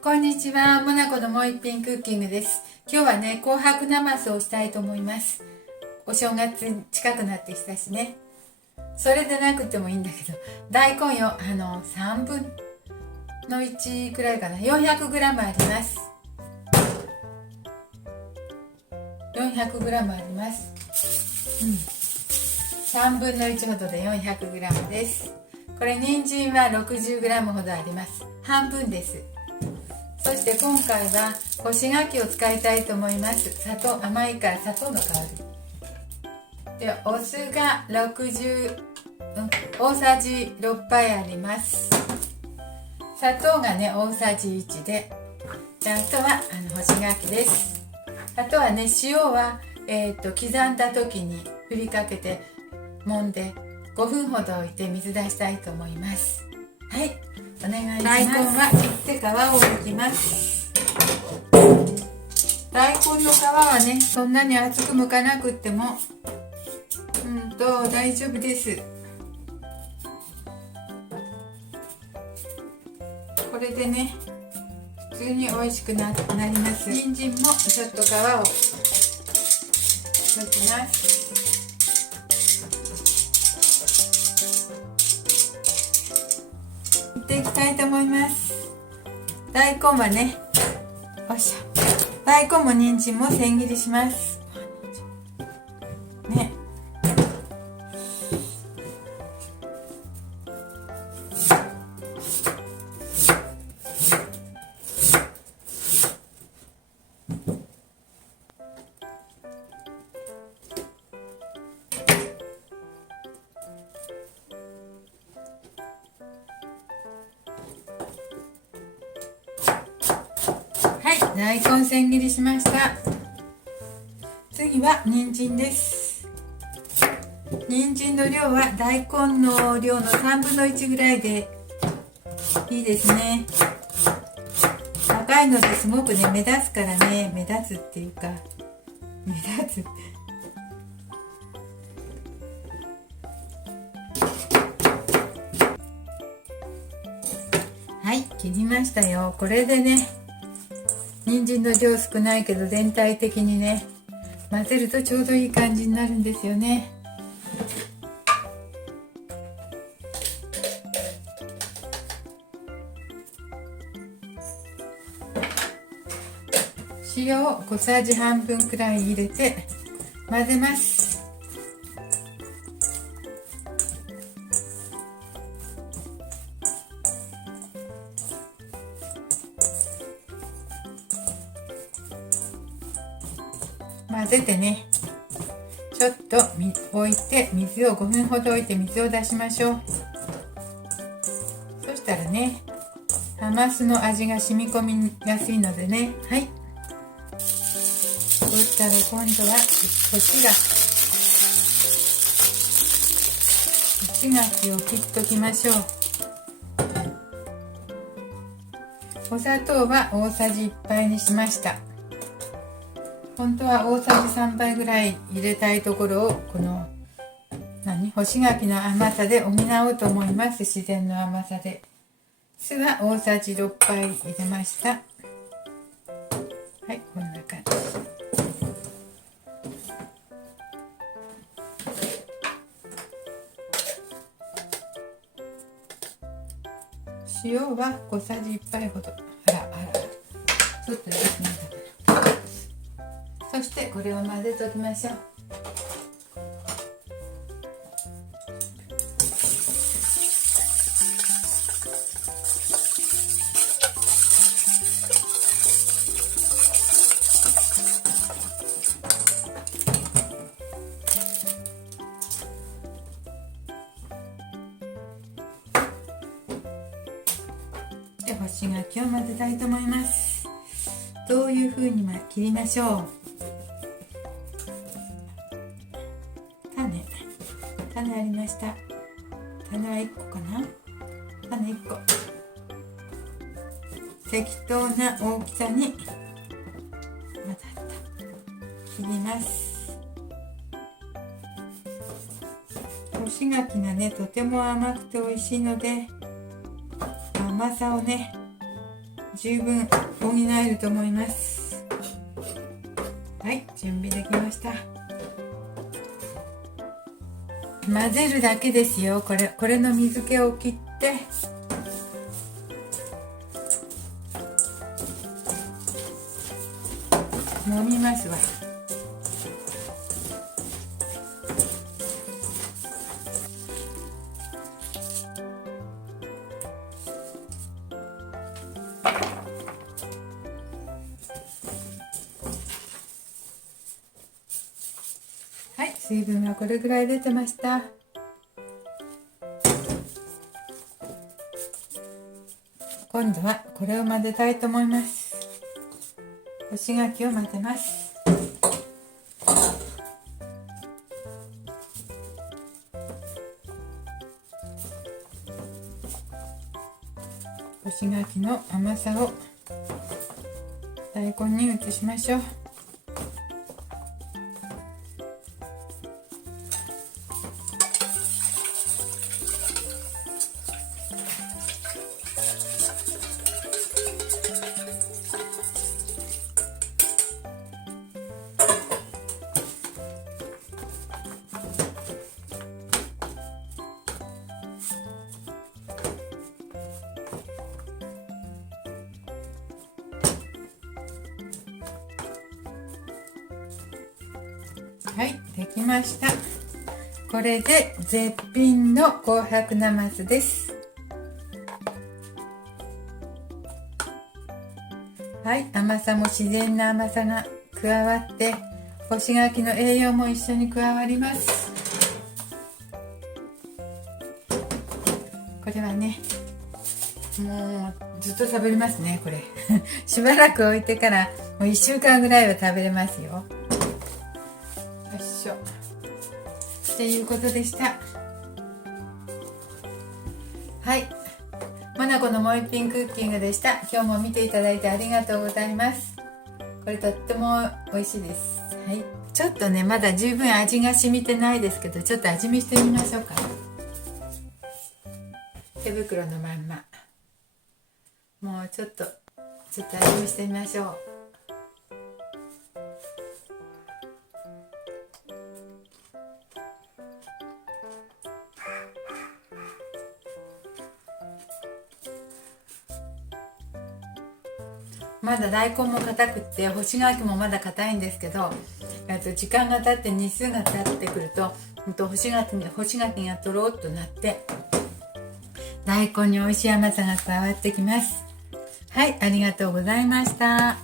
こんにちは、モナコのもう一品クッキングです。今日はね、紅白なますをしたいと思います。お正月近くなってきたしね。それでなくてもいいんだけど、大根よ、3分の1くらいかな、400g あります。400g あります。3分の1ほどで 400g です。これ人参は 60g ほどあります。半分です。そして今回は干し柿を使いたいと思います。砂糖、甘いから砂糖の代わりで、お酢が大さじ6杯あります。砂糖がね大さじ1で、あとは干し柿です。あとはね、塩は、刻んだ時に振りかけて揉んで5分ほど置いて水出したいと思います。はい、お願いします。大根は切って皮を剥きます。大根の皮はね、そんなに厚く剥かなくっても大丈夫です。これでね、普通に美味しくなります。人参もちょっと皮を剥きます。いきたいと思います。大根はね、よいしょ、大根も人参も千切りしますね。はい、大根千切りしました。次は人参です。人参の量は大根の量の3分の1ぐらいでいいですね。赤いのですごくね目立つからね、目立つっていうか目立つはい、切りましたよ。これでね、人参の量少ないけど全体的にね混ぜるとちょうどいい感じになるんですよね。塩を小さじ半分くらい入れて混ぜます。混ぜてね、ちょっと置いて水を5分ほど置いて水を出しましょう。そしたらね、なますの味が染み込みやすいのでね。はい、そしたら今度は干し柿を切っときましょう。お砂糖は大さじ1杯にしました。本当は大さじ3杯ぐらい入れたいところを、この干し柿の甘さで補おうと思います。自然の甘さで。酢は大さじ6杯入れました。はい、こんな感じ。塩は小さじ1杯ほど。あらちょっとですね。そしてこれを混ぜておきましょう。で、干し柿を混ぜたいと思います。どういう風に切りましょう。種ありました。種は1個かな。種1個。適当な大きさに混ざった。切ります。干し柿がね、とても甘くて美味しいので、甘さをね十分補えると思います。はい、準備できました。混ぜるだけですよ。これの水気を切って揉みますわ。はい、水分はこれぐらい出てました。今度はこれを混ぜたいと思います。干し柿を混ぜます。干し柿の甘さを大根に移しましょう。はい、できました。これで絶品の紅白なますです。はい、甘さも自然な甘さが加わって干し柿の栄養も一緒に加わります。これはね、もうずっと食べれますね。これしばらく置いてからもう1週間ぐらいは食べれますよ。っていうことでした。はい、モナコのもう一品クッキングでした。今日も見ていただいてありがとうございます。これとっても美味しいです。はい、ちょっとねまだ十分味が染みてないですけど、ちょっと味見してみましょうか。手袋のまんまもうちょっと味見してみましょう。まだ大根も硬くって干し柿もまだ硬いんですけど、時間が経って日数が経ってくると干し柿がとろっとなって大根に美味しい甘さが加わってきます。はい、ありがとうございました。